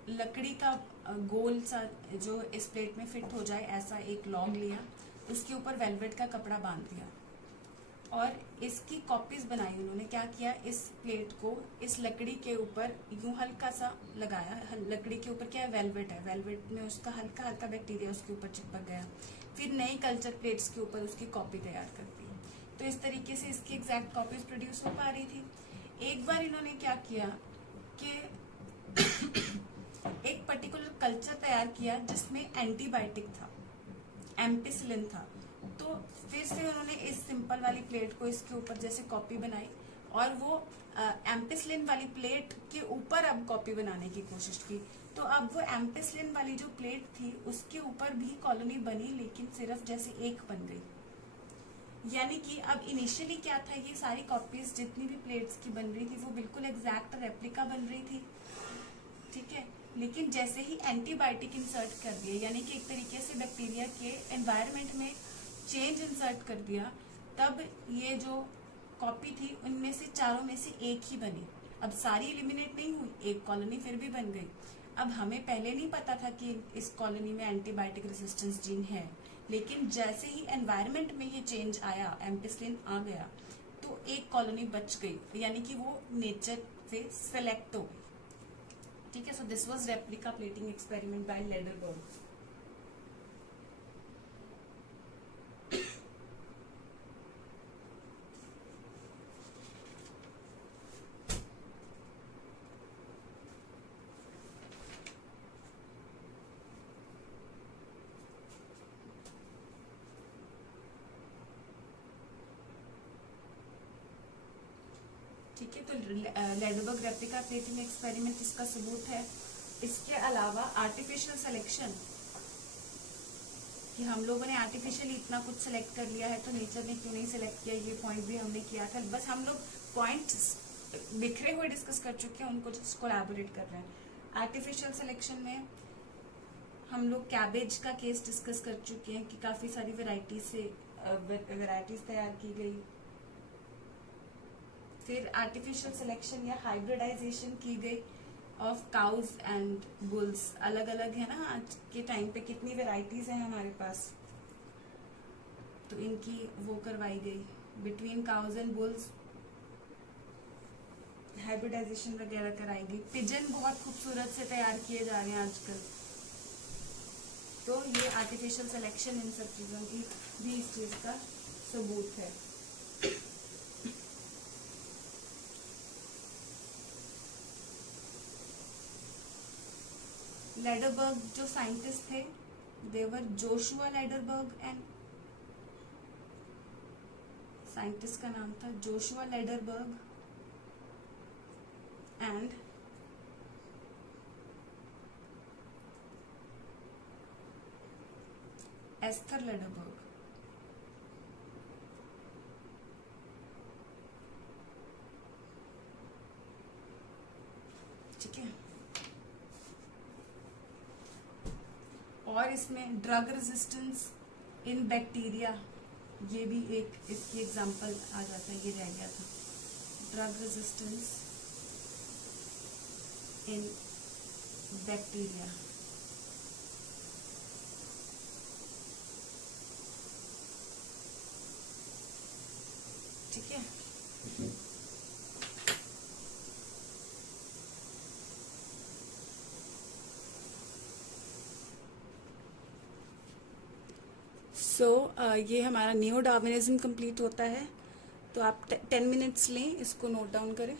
लकड़ी का गोल सा जो इस प्लेट में फिट हो जाए ऐसा एक लॉग लिया, उसके ऊपर वेलवेट का कपड़ा बांध दिया और इसकी कॉपीज बनाई। उन्होंने क्या किया, इस प्लेट को इस लकड़ी के ऊपर यूं हल्का सा लगाया। लकड़ी के ऊपर क्या है, वेलवेट है, वेलवेट में उसका हल्का हल्का बैक्टीरिया उसके ऊपर चिपक गया। फिर नई कल्चर प्लेट्स के ऊपर उसकी कॉपी तैयार कर दी, तो इस तरीके से इसकी एग्जैक्ट कॉपीज प्रोड्यूस हो पा रही थी। एक बार इन्होंने क्या किया कि एक पर्टिकुलर कल्चर तैयार किया जिसमें एंटीबायोटिक था, एम्पिसिलिन था। तो फिर से उन्होंने इस सिंपल वाली प्लेट को इसके ऊपर जैसे कॉपी बनाई और वो एम्पिसिलिन वाली प्लेट के ऊपर अब कॉपी बनाने की कोशिश की। तो अब वो एम्पिसिलिन वाली जो प्लेट थी उसके ऊपर भी कॉलोनी बनी, लेकिन सिर्फ जैसे एक बन गई। यानी कि अब इनिशियली क्या था, ये सारी कॉपीज जितनी भी प्लेट्स की बन रही थी वो बिल्कुल एग्जैक्ट रेप्लिका बन रही थी। ठीक है, लेकिन जैसे ही एंटीबायोटिक इंसर्ट कर दिए, यानी कि एक तरीके से बैक्टीरिया के एनवायरनमेंट में चेंज इंसर्ट कर दिया, तब ये जो कॉपी थी उनमें से चारों में से एक ही बनी। अब सारी एलिमिनेट नहीं हुई, एक कॉलोनी फिर भी बन गई। अब हमें पहले नहीं पता था कि इस कॉलोनी में एंटीबायोटिक रेजिस्टेंस जीन है, लेकिन जैसे ही एनवायरनमेंट में ये चेंज आया, एम्पिसिलिन आ गया, तो एक कॉलोनी बच गई, यानी कि वो नेचर से सेलेक्ट हो गई। ठीक है, so this was replica plating experiment by Lederberg. ठीक है, तो लैडरबर्ग रेप्लिका प्लेटिंग एक्सपेरिमेंट इसका सबूत है। इसके अलावा आर्टिफिशियल सिलेक्शन कि हम लोगों ने आर्टिफिशियली इतना कुछ सेलेक्ट कर लिया है तो नेचर ने क्यों नहीं सेलेक्ट किया, ये पॉइंट भी हमने किया था। बस हम लोग पॉइंट्स बिखरे हुए डिस्कस कर चुके हैं, उनको जस्ट कोलैबोरेट कर रहे हैं। आर्टिफिशियल सिलेक्शन में हम लोग कैबेज का केस डिस्कस कर चुके हैं कि काफी सारी वैरायटीज तैयार की गई। फिर आर्टिफिशियल सिलेक्शन या हाइब्रिडाइजेशन की गई ऑफ काउज एंड बुल्स। अलग अलग है ना, आज के टाइम पे कितनी वैरायटीज हैं हमारे पास, तो इनकी वो करवाई गई। Between cows and bulls hybridization वगैरह कराई गई। पिजन बहुत खूबसूरत से तैयार किए जा रहे हैं आजकल, तो ये आर्टिफिशियल सिलेक्शन इन सब चीजों की भी इस चीज का सबूत है। लेडरबर्ग जो साइंटिस्ट थे, देवर जोशुआ लेडरबर्ग, एंड साइंटिस्ट का नाम था Joshua Lederberg and Esther Lederberg. ठीक है, और इसमें ड्रग रेजिस्टेंस इन बैक्टीरिया, ये भी एक इसकी एग्जांपल आ जाता है, ये रह गया था। Drug resistance in bacteria. ठीक है, ये हमारा नियो डार्विनिज्म कंप्लीट होता है। तो आप 10 मिनट्स लें, इसको नोट डाउन करें।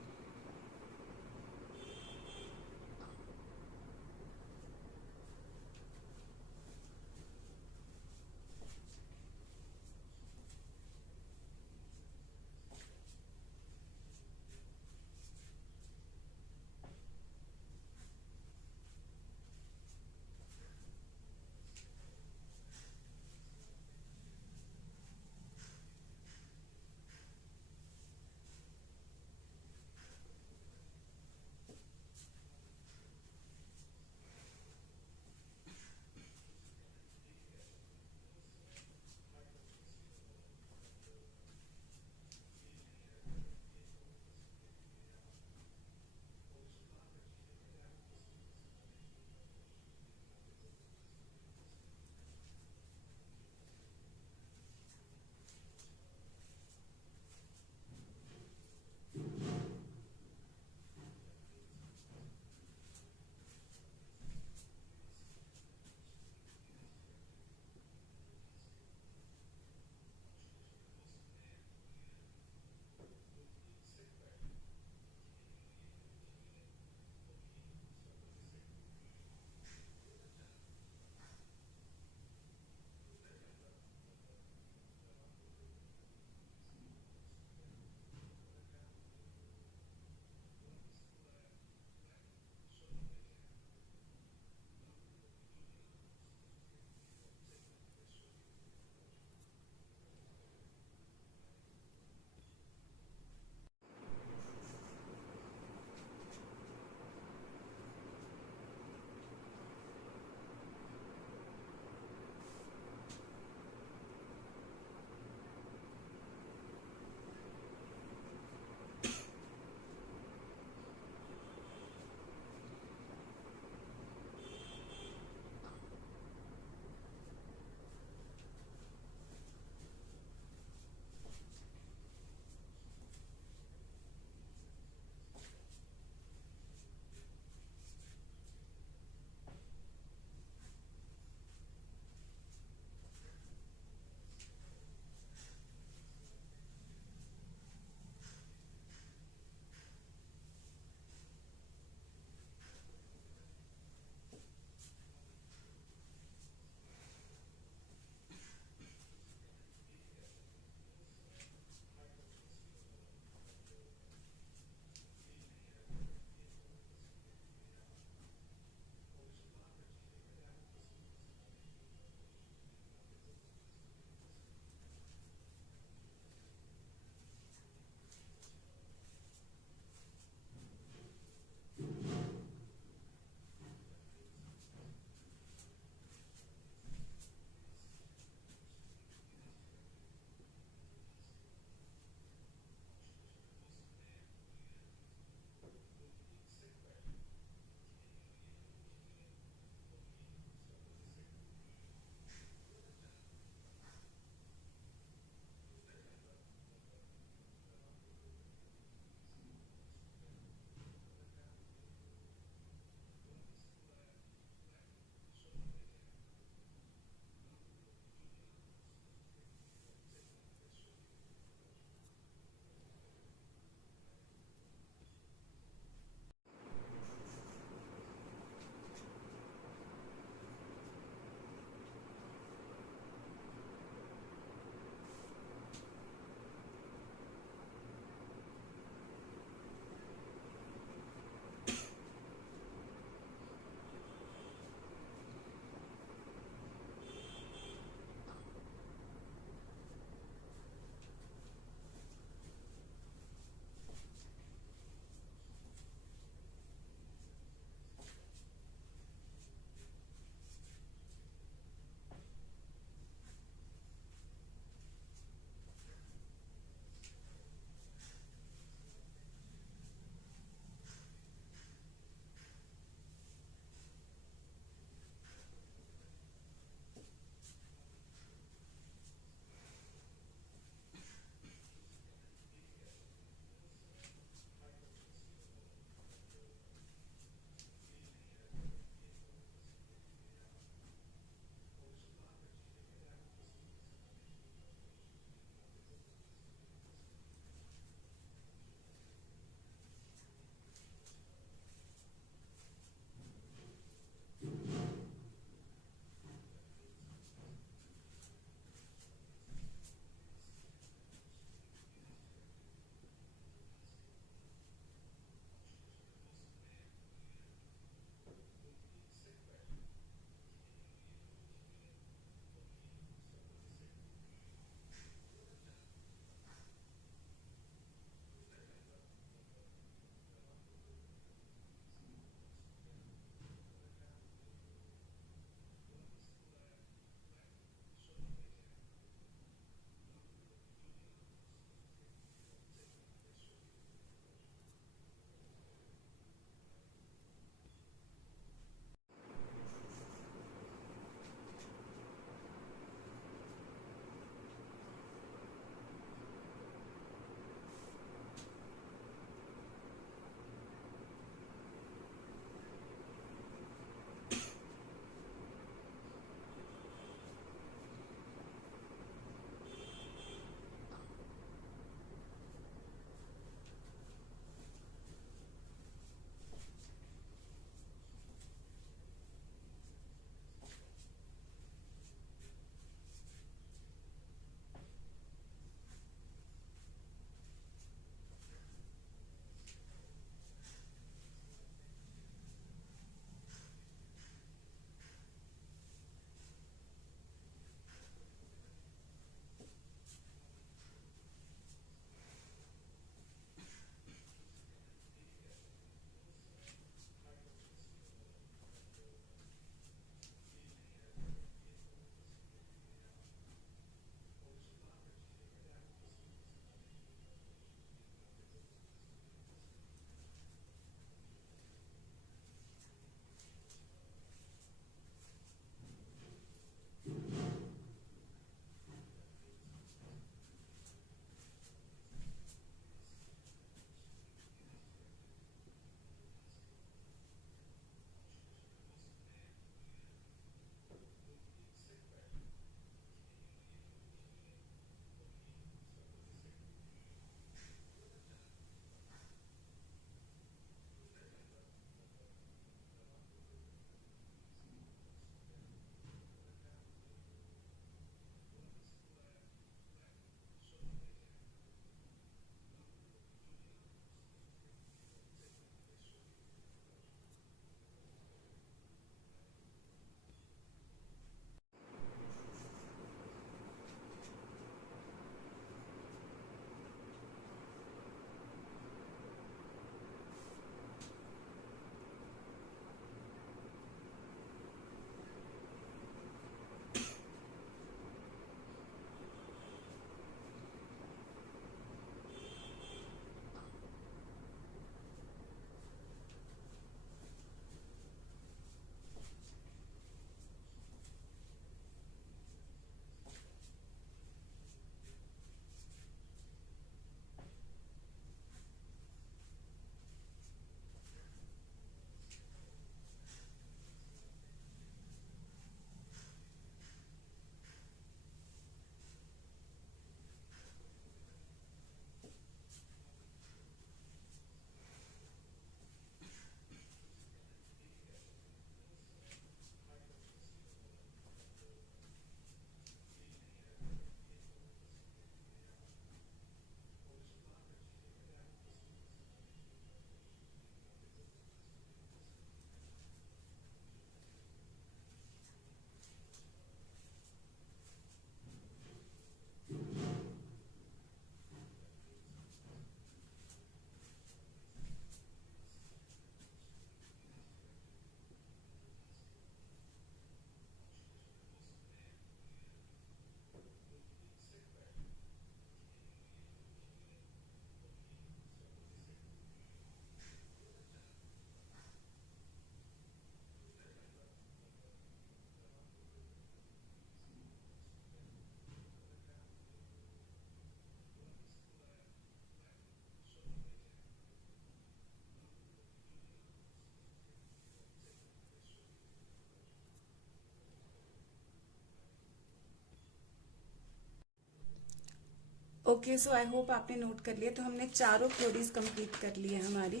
ओके, सो आई होप आपने नोट कर लिया। तो हमने चारों थ्योरीज कंप्लीट कर ली है हमारी।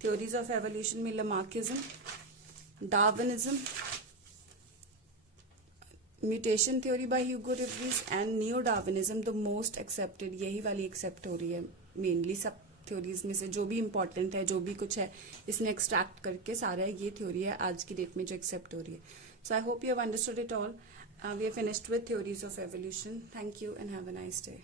थ्योरीज ऑफ एवोल्यूशन में Lamarckism, Darwinism, mutation theory by Hugo de Vries and neo Darwinism the most accepted. यही वाली एक्सेप्ट हो रही है मेनली सब थ्योरीज में से। जो भी इंपॉर्टेंट है, जो भी कुछ है, इसने एक्सट्रैक्ट करके सारा ये थ्योरी है आज की डेट में जो एक्सेप्ट हो रही है। So I hope you have understood it all. We are finished with theories of evolution. Thank you and have a nice day.